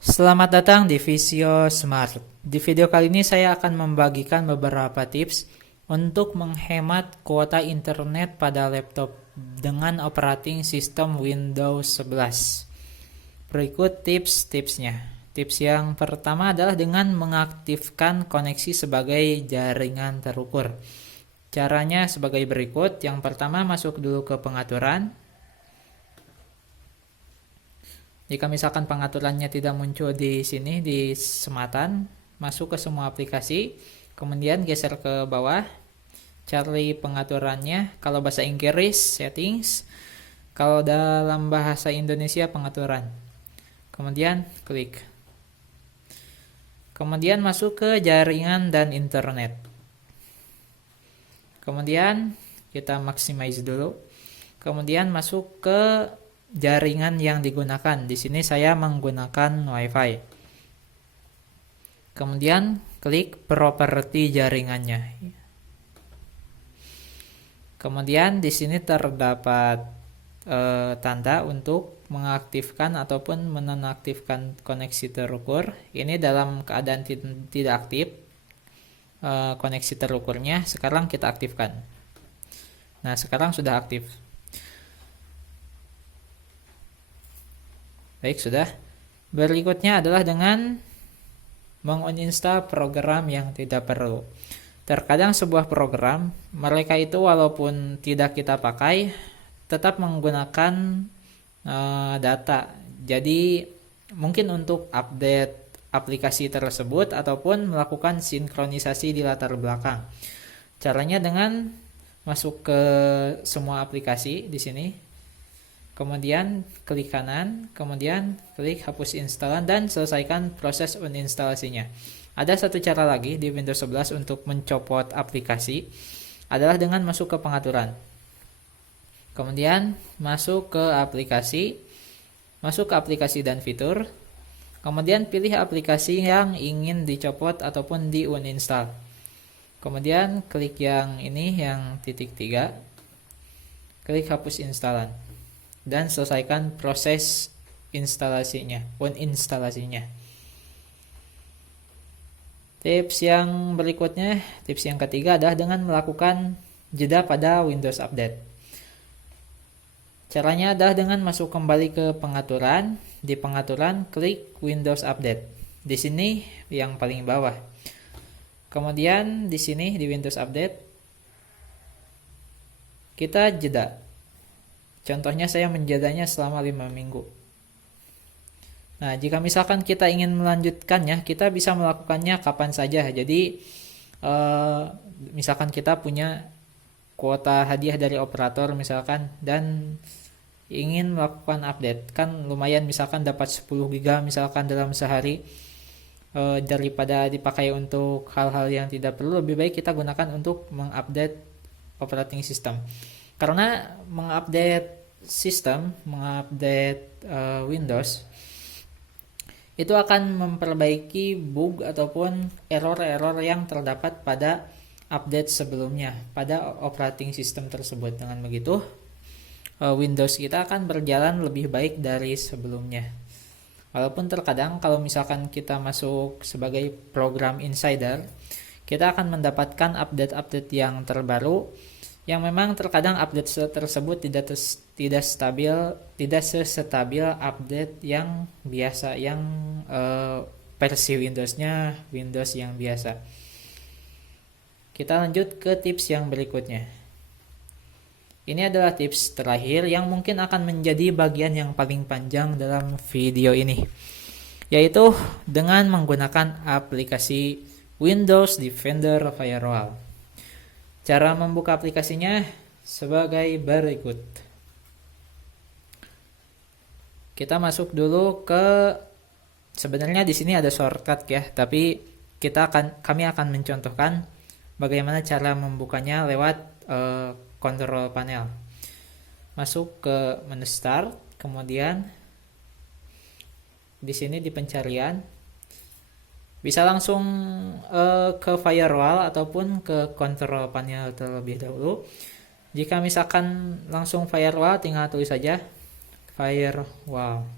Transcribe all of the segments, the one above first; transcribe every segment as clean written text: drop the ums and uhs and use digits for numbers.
Selamat datang di Visio Smart. Di video kali ini saya akan membagikan beberapa tips untuk menghemat kuota internet pada laptop dengan operating system Windows 11. Berikut tips-tipsnya. Tips yang pertama adalah dengan mengaktifkan koneksi sebagai jaringan terukur. Caranya sebagai berikut. Yang pertama, masuk dulu ke pengaturan. Jika misalkan pengaturannya tidak muncul di sini, di sematan, masuk ke semua aplikasi, kemudian geser ke bawah, cari pengaturannya. Kalau bahasa Inggris, settings. Kalau dalam bahasa Indonesia, pengaturan. Kemudian klik. Kemudian masuk ke jaringan dan internet. Kemudian kita maximize dulu. Kemudian masuk ke jaringan yang digunakan. Di sini saya menggunakan WiFi. Kemudian klik properti jaringannya. Kemudian di sini terdapat tanda untuk mengaktifkan ataupun menonaktifkan koneksi terukur. Ini dalam keadaan tidak aktif koneksi terukurnya. Sekarang kita aktifkan. Nah, sekarang sudah aktif. Baik, sudah. Berikutnya adalah dengan menguninstall program yang tidak perlu. Terkadang sebuah program, mereka itu walaupun tidak kita pakai, tetap menggunakan data. Jadi, mungkin untuk update aplikasi tersebut ataupun melakukan sinkronisasi di latar belakang. Caranya dengan masuk ke semua aplikasi di sini. Kemudian klik kanan, kemudian klik hapus instalan dan selesaikan proses uninstalasinya. Ada satu cara lagi di Windows 11 untuk mencopot aplikasi, adalah dengan masuk ke pengaturan. Kemudian masuk ke aplikasi dan fitur. Kemudian pilih aplikasi yang ingin dicopot ataupun di uninstall. Kemudian klik yang ini, yang titik 3. Klik hapus instalan. Dan selesaikan proses uninstalasinya. Tips yang berikutnya, tips yang ketiga adalah dengan melakukan jeda pada Windows Update. Caranya adalah dengan masuk kembali ke pengaturan. Di pengaturan, klik Windows Update. Di sini yang paling bawah. Kemudian di sini di Windows Update, kita jeda. Contohnya saya menjadanya selama 5 minggu. Nah, jika misalkan kita ingin melanjutkannya, kita bisa melakukannya kapan saja. Jadi, misalkan kita punya kuota hadiah dari operator misalkan, dan ingin melakukan update. Kan lumayan, misalkan dapat 10 GB misalkan dalam sehari. Daripada dipakai untuk hal-hal yang tidak perlu, lebih baik kita gunakan untuk mengupdate operating system. Karena mengupdate Windows itu akan memperbaiki bug ataupun error-error yang terdapat pada update sebelumnya pada operating system tersebut. Dengan begitu, Windows kita akan berjalan lebih baik dari sebelumnya. Walaupun terkadang kalau misalkan kita masuk sebagai program insider, kita akan mendapatkan update-update yang terbaru, yang memang terkadang update tersebut tidak sestabil update yang biasa, yang versi Windowsnya Windows yang biasa. Kita lanjut ke tips yang berikutnya. Ini adalah tips terakhir yang mungkin akan menjadi bagian yang paling panjang dalam video ini, yaitu dengan menggunakan aplikasi Windows Defender Firewall. Cara membuka aplikasinya sebagai berikut. Kita masuk dulu ke, sebenarnya di sini ada shortcut ya, tapi kami akan mencontohkan bagaimana cara membukanya lewat control panel. Masuk ke menu start, kemudian di sini di pencarian bisa langsung ke firewall ataupun ke control panel terlebih dahulu. Jika misalkan langsung firewall, tinggal tulis saja firewall.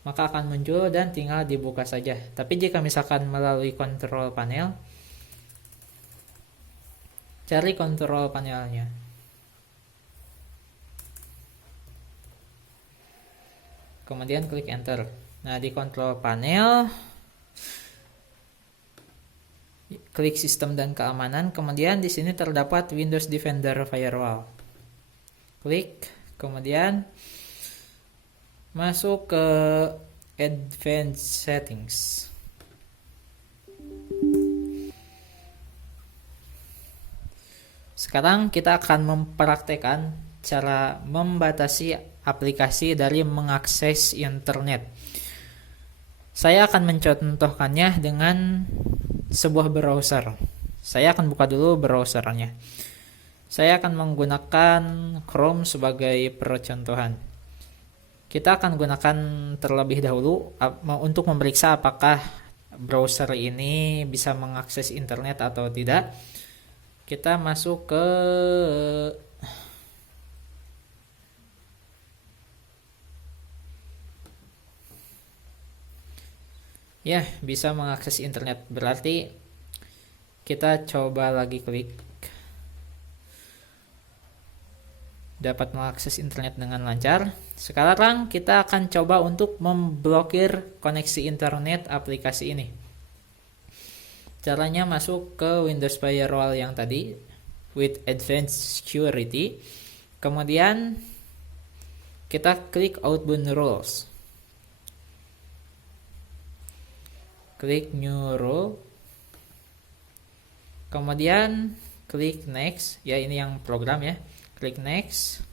maka akan muncul dan tinggal dibuka saja. Tapi jika misalkan melalui kontrol panel, cari kontrol panelnya. Kemudian klik enter. Nah, di kontrol panel klik sistem dan keamanan, kemudian di sini terdapat Windows Defender Firewall. Klik, kemudian masuk ke Advanced Settings. Sekarang kita akan mempraktekkan cara membatasi aplikasi dari mengakses internet. Saya akan mencontohkannya dengan sebuah browser. Saya akan buka dulu browsernya. Saya akan menggunakan Chrome sebagai percontohan. Kita akan gunakan terlebih dahulu untuk memeriksa apakah browser ini bisa mengakses internet atau tidak. Kita masuk ke ya, bisa mengakses internet. Berarti kita coba lagi klik. Dapat mengakses internet dengan lancar. Sekarang kita akan coba untuk memblokir koneksi internet aplikasi ini. Caranya masuk ke Windows Firewall yang tadi with Advanced Security. Kemudian kita klik Outbound Rules. Klik New Rule, kemudian klik Next. Ya, ini yang program ya. Klik Next.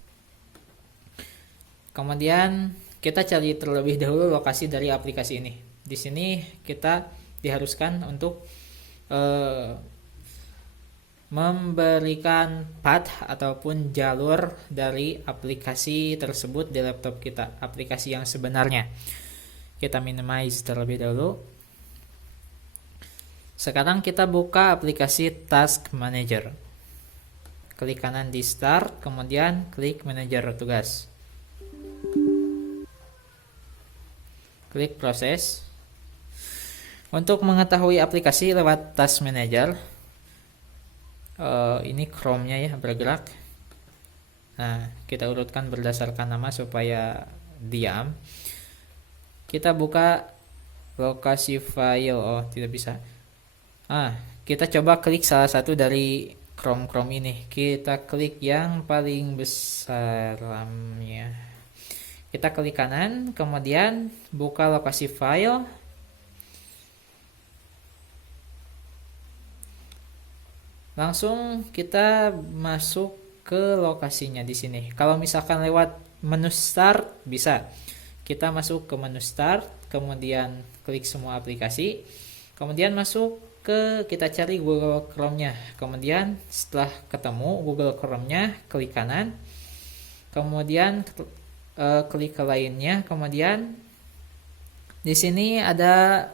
Kemudian kita cari terlebih dahulu lokasi dari aplikasi ini. Di sini kita diharuskan untuk memberikan path ataupun jalur dari aplikasi tersebut di laptop kita, aplikasi yang sebenarnya. Kita minimize terlebih dahulu. Sekarang kita buka aplikasi Task Manager. Klik kanan di Start, kemudian klik Manager tugas. Klik Proses. Untuk mengetahui aplikasi lewat Task Manager, ini Chrome-nya ya bergerak. Nah, kita urutkan berdasarkan nama supaya diam. Kita buka lokasi file. Oh, tidak bisa. Kita coba klik salah satu dari Chrome ini. Kita klik yang paling besar RAM-nya. Kita klik kanan, kemudian buka lokasi file. Langsung kita masuk ke lokasinya di sini. Kalau misalkan lewat menu Start bisa. Kita masuk ke menu Start, kemudian klik semua aplikasi. Kemudian masuk kita cari Google Chrome-nya. Kemudian setelah ketemu Google Chrome-nya, klik kanan. Kemudian klik ke lainnya. Kemudian di sini ada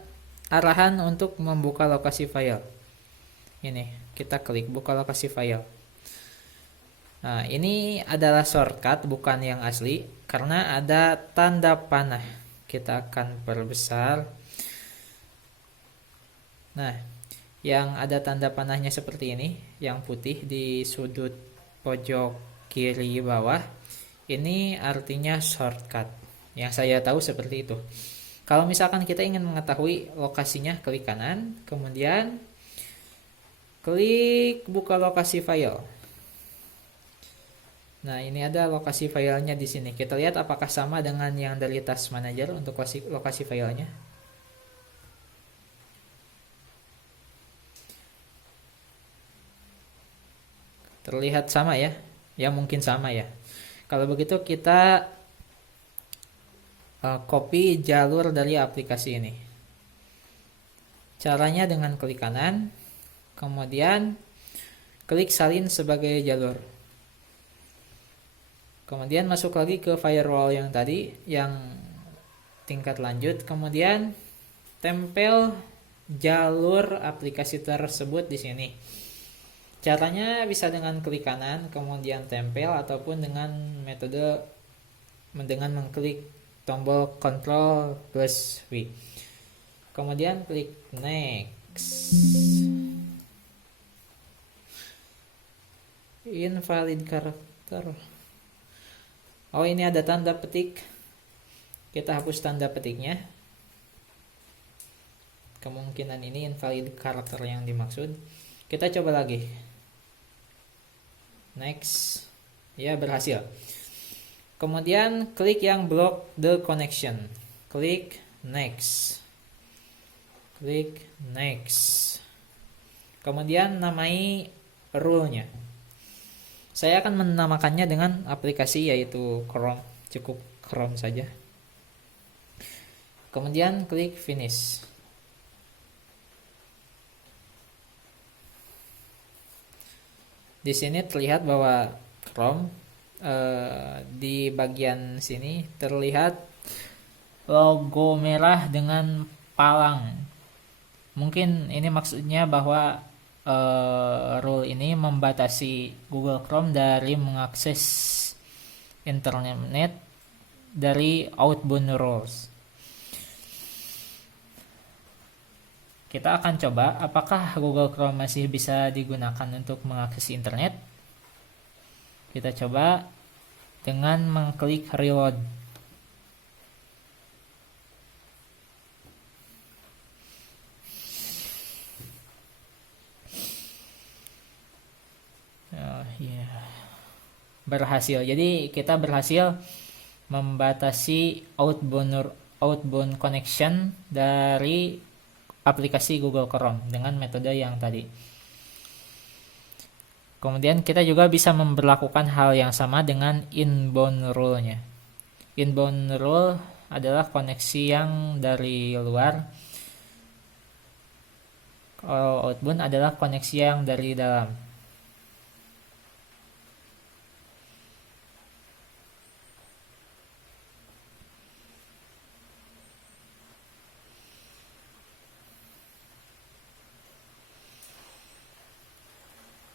arahan untuk membuka lokasi file. Ini, kita klik buka lokasi file. Nah, ini adalah shortcut, bukan yang asli karena ada tanda panah. Kita akan perbesar. Nah, yang ada tanda panahnya seperti ini, yang putih di sudut pojok kiri bawah, ini artinya shortcut. Yang saya tahu seperti itu. Kalau misalkan kita ingin mengetahui lokasinya, klik kanan, kemudian klik buka lokasi file. Nah, ini ada lokasi filenya di sini. Kita lihat apakah sama dengan yang dari Task Manager untuk lokasi filenya. Terlihat sama ya? Ya mungkin sama ya. Kalau begitu kita copy jalur dari aplikasi ini. Caranya dengan klik kanan, kemudian klik salin sebagai jalur. Kemudian masuk lagi ke firewall yang tadi, yang tingkat lanjut, kemudian tempel jalur aplikasi tersebut di sini. Caranya bisa dengan klik kanan, kemudian tempel, ataupun dengan metode dengan mengklik tombol Ctrl plus V. Kemudian klik next. Invalid karakter. Oh, ini ada tanda petik. Kita hapus tanda petiknya. Kemungkinan ini invalid karakter yang dimaksud. Kita coba lagi. Next. Ya, berhasil. Kemudian klik yang block the connection. Klik next. Klik next. Kemudian namai rule-nya. Saya akan menamakannya dengan aplikasi yaitu Chrome. Cukup Chrome saja. Kemudian klik finish. Di sini terlihat bahwa Chrome di bagian sini terlihat logo merah dengan palang. Mungkin ini maksudnya bahwa rule ini membatasi Google Chrome dari mengakses internet dari outbound rules. Kita akan coba apakah Google Chrome masih bisa digunakan untuk mengakses internet. Kita coba dengan mengklik reload. Berhasil. Jadi kita berhasil membatasi outbound connection dari aplikasi Google Chrome dengan metode yang tadi. Kemudian kita juga bisa memberlakukan hal yang sama dengan inbound rule-nya. Inbound rule adalah koneksi yang dari luar. Kalau outbound adalah koneksi yang dari dalam.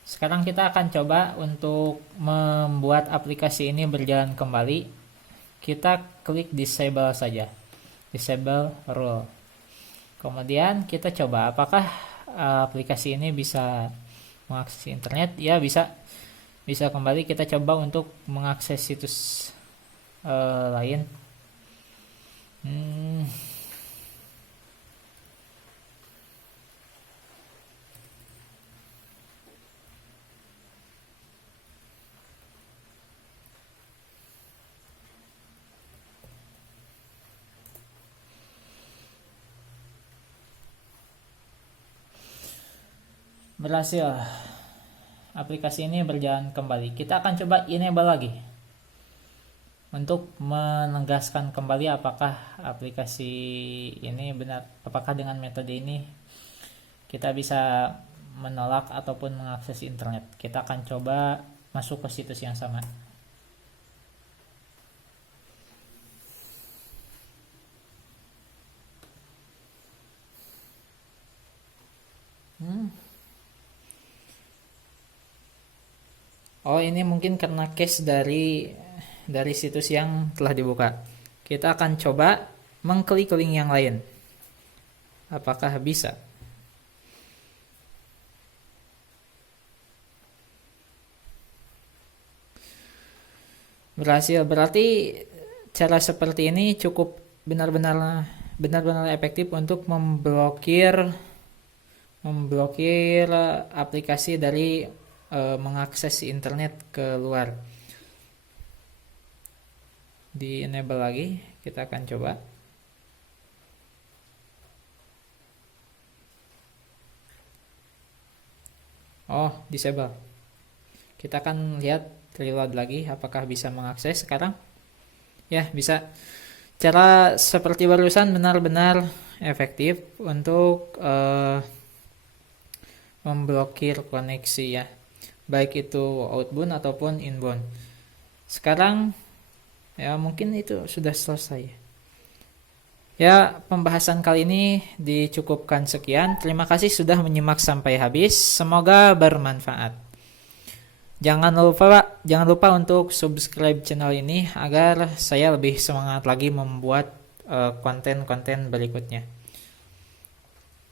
Sekarang kita akan coba untuk membuat aplikasi ini berjalan kembali. Kita klik disable saja. Disable rule. Kemudian kita coba apakah aplikasi ini bisa mengakses internet. Ya, bisa kembali. Kita coba untuk mengakses situs lain. Berhasil. Aplikasi ini berjalan kembali. Kita akan coba enable lagi untuk menegaskan kembali apakah aplikasi ini benar, apakah dengan metode ini kita bisa menolak ataupun mengakses internet. Kita akan coba masuk ke situs yang sama. Oh, ini mungkin karena cache dari situs yang telah dibuka. Kita akan coba mengklik link yang lain. Apakah bisa? Berhasil. Berarti cara seperti ini cukup benar-benar efektif untuk memblokir aplikasi dari mengakses internet ke luar. Di enable lagi, kita akan coba. Oh, disable. Kita akan lihat reload lagi apakah bisa mengakses sekarang. Ya, bisa. Cara seperti barusan benar-benar efektif untuk memblokir koneksi ya, baik itu outbound ataupun inbound. Sekarang ya mungkin itu sudah selesai. Ya, pembahasan kali ini dicukupkan sekian. Terima kasih sudah menyimak sampai habis. Semoga bermanfaat. Jangan lupa untuk subscribe channel ini agar saya lebih semangat lagi membuat konten-konten berikutnya.